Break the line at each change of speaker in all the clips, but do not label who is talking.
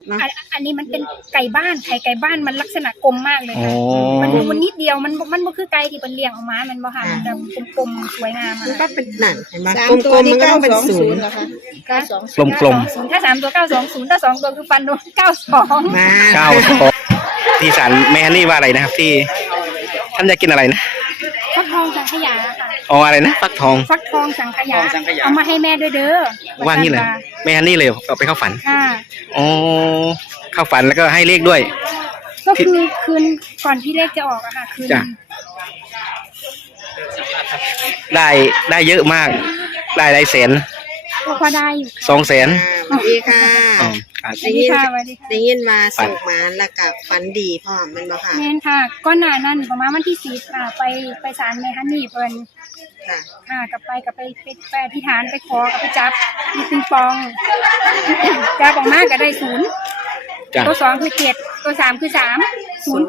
เนาะ
อันนี้มันเป็นไก่บ้านไก่บ้านมันลักษณะกลมมากเลยค่ะมันนิดเดียวมันก็คือไก่ที่เป็นเลี้ยงออกมามันบ่ค่ะมันจะกลมๆสวยงาม
มันก็เป็นนั่นเห็นไหมก
3 ตัว
ลมๆมั
นี่
นก็ต้องเป็น0
นะคะ
กลม
ถ้า3 ตัว920ถ้า2 ตัวคือฟันโดน92
มา
ๆที่ศาลแม่ฮันนี่ว่าอะไรนะครับที่ท่านจะกินอะไรนะ
ฟักทองสังขยาค่ะ
อ๋ออะไรนะฟักทอง
สังขยาเอามาให้แม่ด้วยเด้อ
ว่างี้เลยแม่ฮันนี่เลยเอาไปเข้าฝัน
ค่ะ
อ๋อเข้าฝันแล้วก็ให้เลขด้วย
ก็คือคืนก่อนที่เลขจะออกอะค่ะคืน
ได้เยอะมากได้หลายแสน
พอได้อยู่
200,000
สวัสดีค่ะ
ได้
ยินมาส่งมาแล้วกับฝันดีพ่อมันบ่ค่ะ
แม่นค่ะก้อนหน้านั้นประมาณวันที่10ค่ะไปศาลแม่ฮันนี่เพิ่นค่ะกลับไปอธิษฐานไปขอกับไปจับมีปิงปองจับออกมาก็ได้0ตัว2คือ7ตัว3คือ3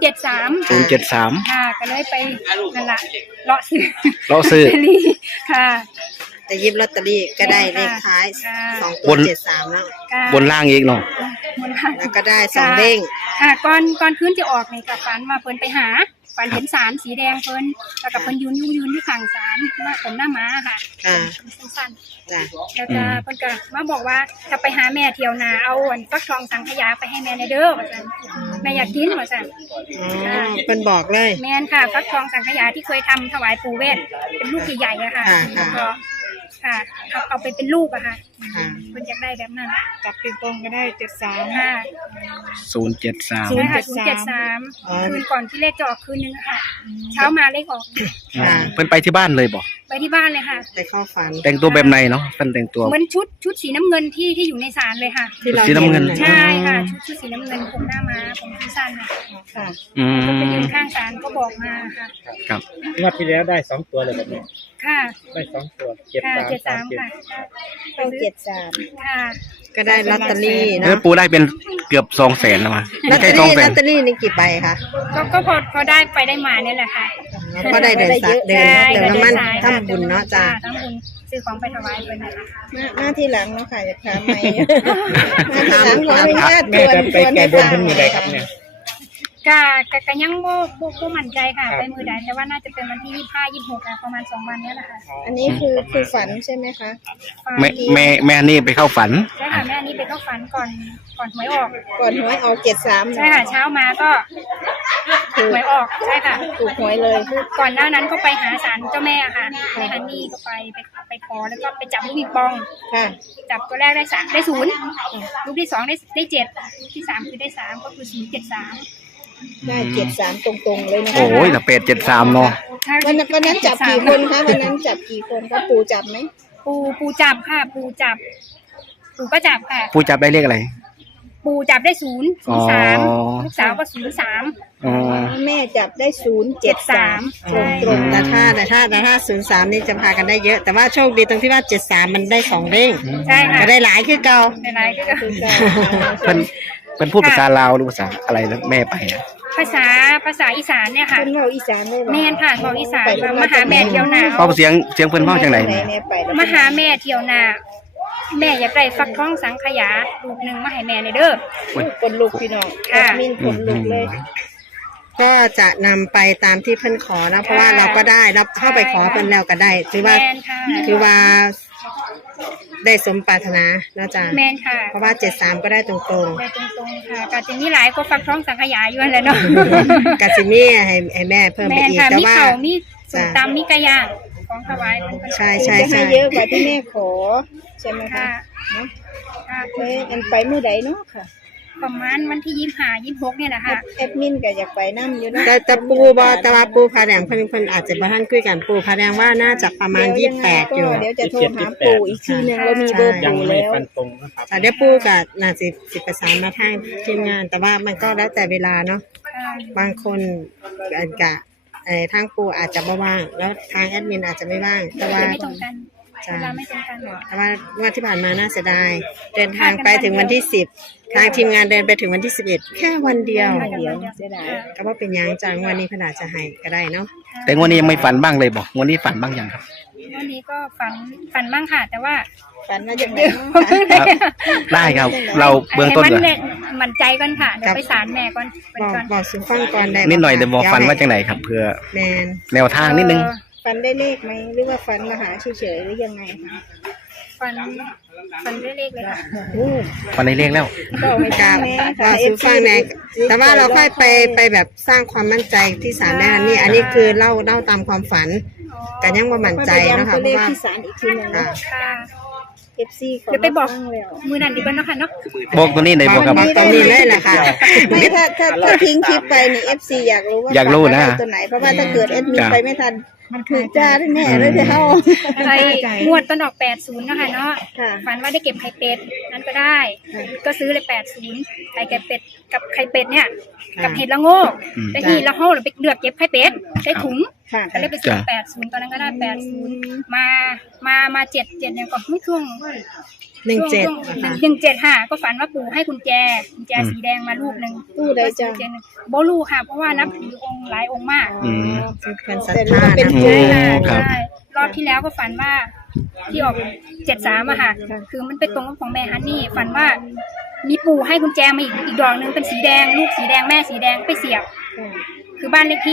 073ค่ะก็เลยไปนั่นล่ะเลาะซื้อค่ะ
แต่ยิบลอตเตอรี่ก็ได้เลขท้าย2 ตัว 73แล้ว
บนล่างอีกเนาะ
แล้วก็ได้2เด้ง
ค่ะก่อนคืนจะออกในกับฝันมาเพิ่นไปหาฝันเห็นศาลสีแดงเพิ่นแล้วก็เพิ่นยืนที่ข้างศาลหน้าม้าค่ะสั้นๆแล้วก็เพิ่นก็มาบอกว่าถ้าไปหาแม่เที่ยวนาเอาฟักทองสังขยาไปให้แม่ในเด้อว่าซั่นแม่อยากกินว่าซั่น
เพิ่นบอกเลย
แม่นค่ะฟักทองสังขยาที่เคยทำถวายปู่เวทเป็นลูกใหญ่ๆอะค่ะก็ค่ะเอาไปเป็นลูกอะค่ะคนอยากได้แบบนั้น
กับปิงปองก็ได้73
ค่ะ
073
ค่ะ073คืนก่อนที่เลขจะออกคืนนึงค่ะเช้ามาเลขออก
เพิ่นไปที่บ้านเลยบอก
ไปที่บ้านเลยค่ะ
ไปเข้าฝัน
แต่งตัวแบบไหนเนาะเพิ่นแต่งตัว
เหมือนชุดสีน้ำเงินที่อยู่ในศาลเลยค่ะ
สีน้ำเงิน
ใช่ค่ะชุดสีน้ำเงินผมหน้าม้าผมสั้นค่ะก็ไปยืนข้างศาลก็บอกมาค่ะ
ครับ
งวดที่แล้วได้2 ตัวเลยแบบนี้
ค่ะ
ได้2 ตัว
73ค่ะ
73
ค่ะ
ก็ได้ลอตเตอรี่นะ
ปูได้เป็นเกือบ200,000แล้วมั้ย
ลอตเตอรี่นี่กี่ใบคะ
ก็พอได้ไปได้มาเนี่ยแหละค่ะ
ก็ได้เดินน้ำมันทำบุญเนาะจ้า
ทำบุญซื้อของไปถวายเพิ่นนะคะ
มาที่หลังเนาะค่ะอยากถามใหม่มาที่หลังขออนุญาต
แม่จะไปแก้บนเพิ่นมื้อใดครับเนี่ย
ก็ยังบ่มั่นใจค่ะไปมื้อใดแต่ว่าน่าจะเป็นวันที่25 26ค่ะประมาณ2วันนี้แหละค่ะ
อันนี้คือฝันใช่ไหมคะ
แม่นี่ไปเข้าฝัน
ใช่ค่ะแม่นี่ไปเข้าฝันก่อนหวยออก
73
ใช่ค่ะเช้ามาก็หวยออกใช่ค่ะ
ถูกหวยเลย
คือก่อนหน้านั้นก็ไปหาศาลเจ้าแม่ค่ะแม่ฮันนี่ก็ไปขอแล้วก็ไปจับลูกปิงปอง
ค่ะ
จับตัวแรกได้3ได้0ลูกที่2ได้7ลูกที่3คือได้3ก็คือ073
ได้73ตรงๆเลยนะ
โอ้ยแต่873เนาะ
วันนั้นจับกี่คนคะวันนั้นจับกี่คนคะปู่จับไหม
ปูจับค่ะปูก็จับค่ะ
ปูจับได้เลขอะไร
ปูจับได้003ลูกสาวก็03
แม่จับได้073
ตรงแต่ถ้า03นี่จะพากันได้เยอะแต่ว่าโชคดีตรงที่ว่า73มันได้2เด้ง
ใช่ค่ะ
ได้หลายคือเก่า
ได้หลายคือเก่า
เป็นพูดภาษาลาวหรือภาษาอะไรแล้วแม่ไป
ภาษาอีสานเนี่ยค่ะ
เพิ่นเว้าอีสานได้
แม่นค่ะเว้าอีสานมาหาแม่เที่ยวนา
เว้าเสียงเพิ่นเว้าจังได๋
มาหาแม่เที่ยวนาแม่อยากได้ฟักทองสังขยาลูกนึงมาให้แม่ในเด้อ
คนลูกพี่น้องมินคนลูกเลย
ก็จะนำไปตามที่เพิ่นขอนะเพราะว่าเราก็ได้รับเข้าไปขอเพิ่นแล้วก็ได้ถือว่าได้สมปรารถนานะจ๊ะ
แม่นค่ะ
เพราะว่า73ก็ได้ตรง
ได้ตรงค่ะก็จะมีหลายก็ฟักทองสังขยาอยู่นั่นแหละเนาะ
ก็สิมีให้แม่เพิ่มไปอีกแต่ว่า
มีส้มตำมีไก่ย่างของถวาย
ใช่ๆ
ให้เยอะกว่าที่แม่ขอใช่ไหมคะเนาะอันไปมื้อใดเนาะค่ะ
ประมาณวันที่25 26เนี่ยนะคะ
แอดมินก็อยากไปนำอยู่นะ
แต่ปูบ่แต่ว่าปูผาแดงเพิ่นอาจจะบ่ทันคุยกันปูผาแดงว่าน่าจะประมาณ28อยู่
เดี๋ยวจะโทรหาปูอีกทีนึงเรามีเบอร์ปูแล้ว
แต่เดี๋ยวปูก็น่าสิประสานมาทางทีมงานแต่ว่ามันก็แล้วแต่เวลาเนาะบางคนก็ทางปูอาจจะไม่ว่างแล้วทางแอดมินอาจจะไม่ว่างแต่ว่า
ไม่ตรงกันไม่ตรงกัน
แต่ว่าวันที่ผ่านมาน่าเสียดายเดินทางไปถึงวันที่10ทางทีมงานเดินไปถึงวันที่11แค่วันเดียว
เสียดาย
ก็ว่าเป็นยังจังวันนี้ขนาดจะให้ก็ได้เนาะ
แต่วันนี้ยังไม่ฝันบ้างเลยบอกวันนี้ฝันบ้างยังครับ
วันนี้ก็ฝันมั่งค่ะ แต่ว่า
ฝันมาจากไหน
ครับได้ครับ เราเบื้องต้น
ให้
ก่อน
มันใจก่อนค่ะเดี๋ยวไปศาลแม่ก่อนไป
บอก
ก่อน
บอกสู่ฟังก่อนได้
นิดหน่อยเดี๋ยวบอกฟันว่าจัง
ไห
ไหนครับเพื่อ
แมน
แนวทางนิดนึง
ฝันได้เลขไหมหรือว่าฝันมาหาเฉยๆหรือยังไงคะ
ฝันได้เลขเลยค่ะ
ฟันในเลขแล้ว
ก็เอาให้
ค
ฟั
รั
ง
บ
แม่
บ
ค่ะ
อกสู่ฟังแน่แต่ว่าเราค่อยไปแบบสร้างความมั่นใจที่ศาลแม่ฮันนี่อันนี้คือเล่าตามความฝันกันยังว่ามั่นใจ
นะ
นะคะ คะเพ
เล
ราะ
ข
ว่า
ที่ศาลอีกทีหนึง
ค่ะ
ค่ะ
FC เขา
เดี๋ยวไปบอก
ฟังแล้ว
มือนั่นดีบ้างเนาะค่ะเนาะ
บอกตัวนี้ไหนบอกครับ
บอกตอนนี้เลยแหละค่ะ
ไม่ถ้าทิ้งคลิปไปนี่ FC อยากรู้ว่า
อยากรู้นะ
ฝัได้ตัวไหนเพราะว่าถ้าเกิดแอดมิน
จ้ะ
ไปไม่ทันมันคือจ้าแน่ๆเลยจะเฮา
ไปงวดต้นออก80เนาะค่ะเนาะ
ค่ะ
ฝันว่าได้เก็บไข่เป็ดนั้นก็ได้ ก็ซื้อเลย80ไข่ไก่เป็ดกับไข่เป็ดเนี่ย
ค่ะ
กับเห็ดละโงก
อืม
แต่ที่ละโงกเราไปเลือกเก็บไข่เป็ดใช้ถุง
ค่ะ
ก็เลยไปซื้อ
จ้ะ
80ตอนนั้นก็ได้80มา7เนี่ยก็ไม่ช่วง
17นะคะ
17ค่ะก็ฝันว่าปู่ให้กุญแจสีแดงมาลูกหนึ่ง
ตู้ใดจ้ะ
กุญแจหนึ่งโบลูค่ะ เพราะว่านับถือองค์หลายองค์มาก
อืม
เป็นศรัท
แต่รู้
ธา
ว่าเป็น
นะ
ตู้
ใช่
ครั
ค่ะ
บ
ใช่รอบที่แล้วก็ฝันว่าที่ออก73อะค่ะ คือมันเป็นตรงกับของแม่ฮันนี่ฝันว่ามีปู่ให้กุญแจมาอีกดอกหนึงเป็นสีแดงลูกสีแดงแม่สีแดงไปเสียบ คือบ้านเลขที่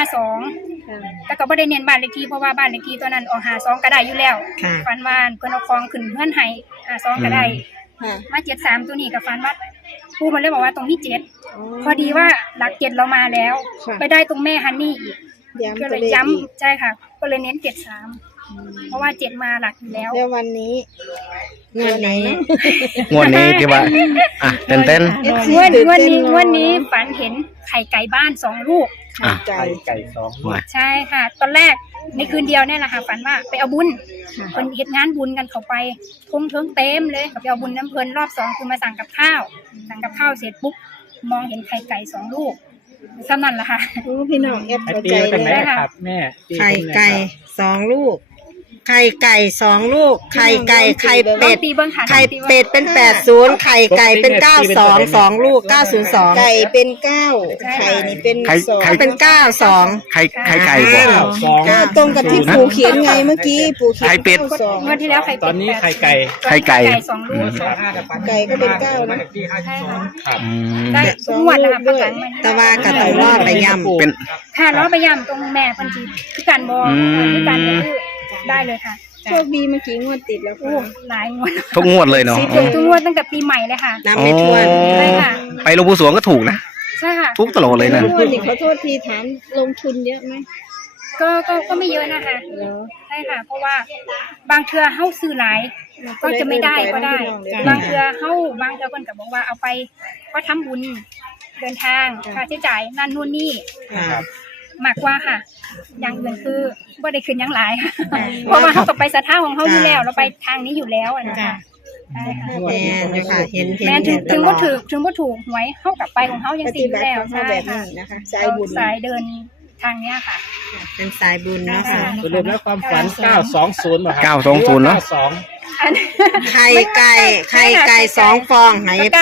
52
ค่ะ
แต่ก็ไม่ได้เน้นบ้านเลขที่เพราะว่าบ้านเลขที่ตัวนั้นออก52ก็ได้อยู่แล้ว
ค่ะ
ฝันว่าเพิ่นเอาของขึ้นเพื่อนให้52ก็ได้
ค่ะ
มา73ตัวนี้กับฝันว่าปู่มันเลยบอกว่าตรงที่7พอดีว่าหลัก7เรามาแล้ว
ค่ะ
ไปได้ตรงแม่ฮันนี่อีก
ย้ำ
ก็
ตั
เล
วย เลขอีก
ย้ำใช่ค่ะ ก็เลยเน้น73เพราะว่า7มาหลักอยู่แล้ว
แล้ววันนี้
งวดนี้
งวดนี้ที่ว่าอ่ะเต้น
FC
งวด
ตื่น
งวด
เต้น
นี้
เอะ
งวดนี้ฝันเห็นไข่ไก่บ้าน2 ลูก
อ่ะ
ใจ
ไก่สองลูก
ใช่ค่ะ ตอนแรกในคืนเดียวเนี่ยแหละค่ะฝันว่าไปเอาบุญคนเฮ็ดงานบุญกันเขาไปทุ่งเทิงเต็มเลยกับไปเอาบุญน้ำเพลินรอบ2คือมาสั่งกับข้าวเสร็จปุ๊บมองเห็นไข่ไก่2 ลูกสำนั่นแหละค่ะ
โอ้พี่น้องแอด
ไอ้
เข้า
ตี
ใจ
ไว้ตรงไหน
เลย
นะครับแม่ตี
ไข่
ตรงหน
ไก่
ครับ
2 ลูก ไข่ไก่2 ลูก ไข่ไก่ไข่
ลอ
เป็
ง
ด
ตีเบิ้งค่ะ
ไข่เป็ดเป็น80ไข่ไก่เป็น92 2 ลูก902
ไก่เป็น9ไข่นี่เป็น
ไข่
2
ไข่
เป็น93
ไข่ไก่บอก
สอง
ก็ตรงกับที่ปู่เขียนไงเมื่อกี้ปู่เขียน
ไข่เป็ด
งวดที่แล้วไข่
ต
เป็
อ
ด
นนี้ไข่ไก่
ไข่ไก่
2 ลูก
ไก่ก็เป็น9นะ
ใช่ค่ะ
ครับ
อืม
ได้ทุกงวดนะคะประกันมัน
แต่ว่าก็ต้องรอไปย่ำ
เป็น
ค่ะล้อไปย่ำตรงแม่เพันจีคือกันบอ
อืม
คือกันก็คือได้เลยค่ะ
โชคดีเมื่อกี้งวดติดแล้ว
โอ้
ค่ะ
หลายงวด
ทุกงวดเลยเนาะ
ทุกงวดตั้งแต่ปีใหม่เลยค่ะ
น้ำไม่ท่วม
ใช่ค่ะ
ไปหลวงปู่สวงก็ถูกนะ
ใช่ค่ะ
ทุกตลอดเลยนะ
งวดนี่ขอโทษทีถามลงทุนเยอะไหม
ก็ไม่เยอะนะคะใช่ค่ะ เพราะว่าบางเทือเฮ้าซื้อหลายก็จะไม่ได้ก็ได้ บางเทือคนก็บอกว่าเอาไปก็ทำบุญเดินทางค่าใช้จ่ายนั่นนู่นนี่
ค่ะ
มากกว่าค่ะ อย่างอื่นคือบ่ได้ขึ้นหยังหลายค่ะเพราะว่าเขาก็ไปสถานของเขาอยู่แล้วเราไปทางนี้อยู่แล้วอะนะคะใช่ค่ะ
แมนอยู่ค่ะ เห็น
แม้ถึง
ต
ถึง
ลอ
ว่า
ด
ถึงว่าถูกหวยเข้ากับไปของเขายัง
ป
สี
ฏิ
อยู่
บัติ
แล้ว
ของเขา
ใช่
แบบ
ค่ะ
นี้นะคะสายบุญ
สายเดินทางเนี้ยค่ะ
เป็นสายบุญเนาะค่ะ
สรุปแล้วความฝัน920ป่ะครั
920เนอะ
92
อัน
ไข่ไก่2 ฟองไหน
ก็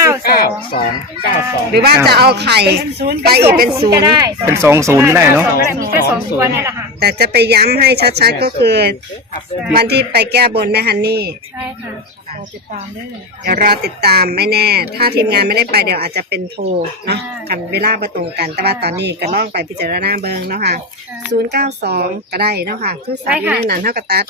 92
หรือว่าจะเอาไข่ไก่อีกเป็น
ก็
0
ได้
เป็น20ก็ได้เนอะ
ก็มีแค่2 ตัวนี่แหละค่ะ
แต่จะไปย้ำให้ชัดๆก็คือวันที่ไปแก้บนแม่ฮันนี่
ใช่ค่ะ
เดี๋ยวรอติดตามไม่แน่ ถ้าทีมงานไม่ได้ไปเดี๋ยวอาจจะเป็นโทรเนาะกันเวลาประตรงกัน แต่ว่าตอนนี้ก็ลองไปพิจารณาเบิงเนาะค่ะ 092 ก็ได้เนาะค่ะ คือสายอยู่ในนั้นเท่ากับตัด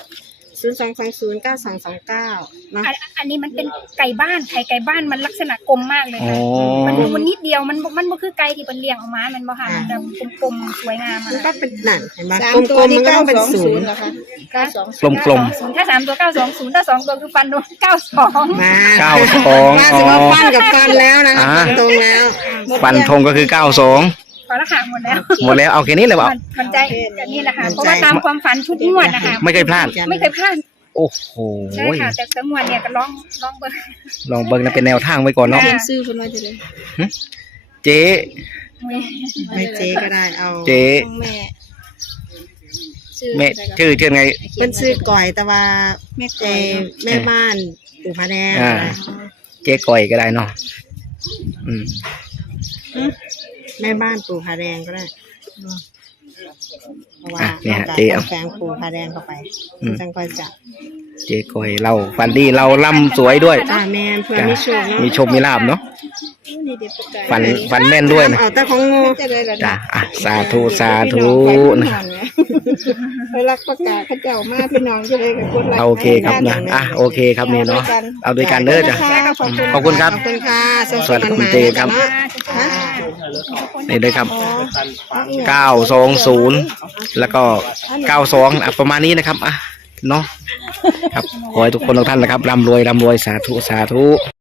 02209229 เนาะ
อันนี้มันเป็นไก่บ้านไข่ไก่บ้านมันลักษณะกลมมากเลย
อ๋อ
ค่ะมันนิดเดียวมันบ่คือไก่ที่เป็นเลี้ยงออกมามันบ่ค่ะมันจะกลมๆสวยงาม
มัน
อะ
ก็เป็นนั่นเห็นไหม
สาม
ก
ตัว
ลมๆ
นี่
มันก็ต้องเป็น
920
0
นะคะ
กลม
ถ้า3 ตัว920ถ้า2 ตัวคือฟันโดน92
มา
92
มาสิว่าฟันกับฟันแล้วนะคะ
อ่า
ฟันตรงแล้ว
ฟันธงก็คือ 92
พอละค่ะหมดแล้ว
หมดแล้วเอาแค่นี้เลยเปล่า
มันใจแบบนี้แหละค่ะเพราะว่าตามความฝันทุกงวดนะคะ
ไม่เคยพลาด
ไม่เคยพลาด
โอ้โห
ใช่ค่ะแต่งวดเนี่ยก็ลองเบิ่ง
ลองเบิ่งนะเป็นแนวทางไว้ก่อนเนาะ
เขียนซื้อคนว่าจะได้
เจ๊
ไม่เจ๊ก็ได้เอา
เจ๊
ของแม่ชื่อ
แม่
อะไรคะ
ชื่อไง
เพิ่นซื้อก่อยแต่ว่า
แม่ก่อย
แม่บ้านปู่พระแดง
อ่า เจ๊ก่อยก็ได้เนาะอืม
แม่บ้านปู่พระแดงก็ได้เพราะว่า
เนี่ย
เรา
เจ๊
จะ
เอา
แฝงปูผ้าแดงเข้าไป
อืม
จังค่อยจะ
เจ๊ก้อยเราฟันดีเราล่ำสวยด้วย
จ้าแม่นเพื่อ
จ้ะ
มีโชคเนาะ
มีโชคมีลาบเนาะ
นี่เด็กประกาศ
ฟันแม่นด้วยนะ
เอาแต่ของงู
จะได้ละ
จ้ะอ่ะสาธุสาธุ
นะไปรักประกาศเขาเจ้ามาพี่น้องจะได้กับคนรัก
โอเคครับนะอ่ะโอเคครับนี่เนาะเอาด้วยกันเด้อจ้ะ ขอบคุณครับ
ขอบคุณค่ะ
สวัสดีคุณเจครับ
ค่ะ
นี่เลยครับ 920 แล้วก็ 92อ่ะประมาณนี้นะครับอ่ะเนาะครับขอให้ทุกคนทุกท่านนะครับร่ำรวยสาธุ